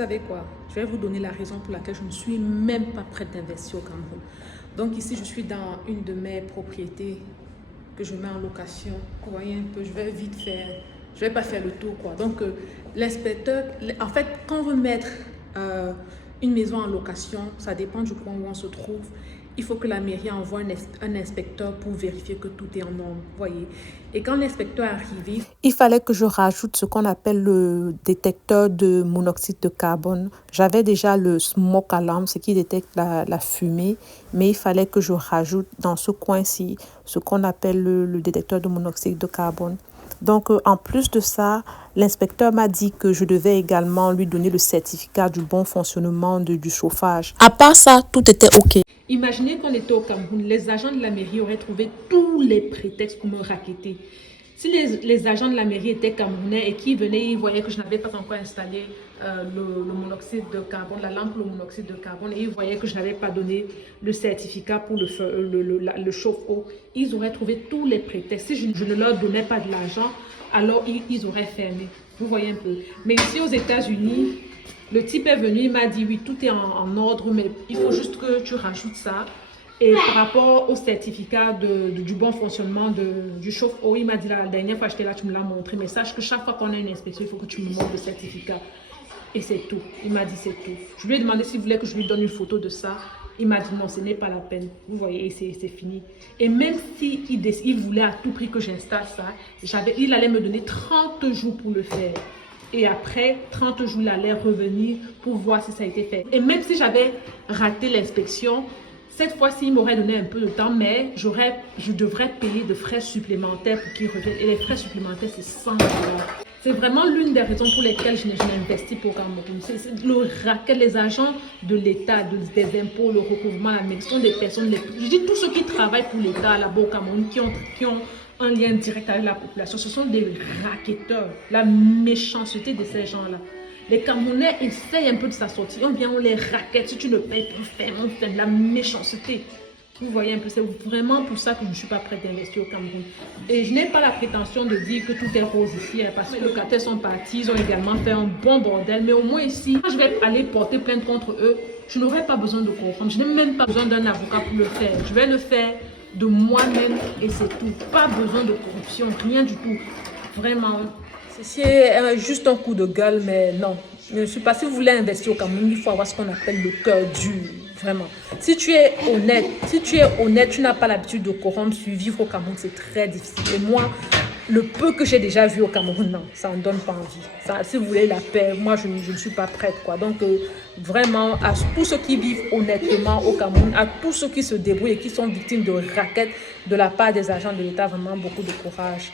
savez quoi? Je vais vous donner la raison pour laquelle je ne suis même pas prête d'investir au Cameroun. Donc ici, je suis dans une de mes propriétés que je mets en location. Vous voyez un peu, je vais vite faire, je vais pas faire le tour quoi. Donc l'inspecteur, en fait, quand on veut mettre une maison en location, ça dépend du coin où on se trouve. Il faut que la mairie envoie un inspecteur pour vérifier que tout est en ordre, vous voyez. Et quand l'inspecteur est arrivé, il fallait que je rajoute ce qu'on appelle le détecteur de monoxyde de carbone. J'avais déjà le smoke alarm, ce qui détecte la fumée, mais il fallait que je rajoute dans ce coin-ci ce qu'on appelle le détecteur de monoxyde de carbone. Donc, en plus de ça, l'inspecteur m'a dit que je devais également lui donner le certificat du bon fonctionnement du chauffage. À part ça, tout était OK. imaginez qu'on était au Cameroun, les agents de la mairie auraient trouvé tous les prétextes pour me racketter. Si les agents de la mairie étaient camerounais et qui venaient, ils voyaient que je n'avais pas encore installé le monoxyde de carbone, la lampe au monoxyde de carbone, et ils voyaient que je n'avais pas donné le certificat pour le chauffe-eau, ils auraient trouvé tous les prétextes. Si je ne leur donnais pas de l'argent, alors ils auraient fermé. Vous voyez un peu. Mais ici aux États-Unis, le type est venu, il m'a dit oui, tout est en ordre, mais il faut juste que tu rajoutes ça. Et par rapport au certificat du bon fonctionnement du chauffe-eau, il m'a dit la dernière fois que j'étais là, tu me l'as montré, mais sache que chaque fois qu'on a une inspection, il faut que tu me montres le certificat. Et c'est tout. Il m'a dit c'est tout. Je lui ai demandé s'il voulait que je lui donne une photo de ça. Il m'a dit non, ce n'est pas la peine. Vous voyez, c'est fini. Et même s'il voulait à tout prix que j'installe ça, il allait me donner 30 jours pour le faire. Et après 30 jours, il allait revenir pour voir si ça a été fait. Et même si j'avais raté l'inspection, cette fois-ci, il m'aurait donné un peu de temps, mais je devrais payer de frais supplémentaires pour qu'il revienne. Et les frais supplémentaires, c'est 100 $. C'est vraiment l'une des raisons pour lesquelles je n'investis pas au Cameroun. C'est le racket, les agents de l'État, des impôts, le recouvrement, la mairie, sont des personnes, je dis tous ceux qui travaillent pour l'État là-bas au Cameroun, qui ont un lien direct avec la population. Ce sont des racketteurs. La méchanceté de ces gens-là. Les Camerounais essayent un peu de s'assortir. On les raquette. Si tu ne payes pas, on fait de la méchanceté. Vous voyez un peu, c'est vraiment pour ça que je ne suis pas prête d'investir au Cameroun. Et je n'ai pas la prétention de dire que tout est rose ici, hein, parce que les locataires sont partis, ils ont également fait un bon bordel. Mais au moins ici, quand je vais aller porter plainte contre eux, je n'aurai pas besoin de corrompre. Je n'ai même pas besoin d'un avocat pour le faire. Je vais le faire de moi-même et c'est tout. Pas besoin de corruption, rien du tout. Vraiment. Ceci est juste un coup de gueule, mais non. Je ne suis pas. Si vous voulez investir au Cameroun, il faut avoir ce qu'on appelle le cœur dur. Vraiment. Si tu es honnête, tu n'as pas l'habitude de corrompre, vivre au Cameroun, c'est très difficile. Et moi, le peu que j'ai déjà vu au Cameroun, non, ça ne donne pas envie. Ça, si vous voulez la paix, moi, je ne suis pas prête, quoi. Donc, vraiment, à tous ceux qui vivent honnêtement au Cameroun, à tous ceux qui se débrouillent et qui sont victimes de raquettes de la part des agents de l'État, vraiment beaucoup de courage.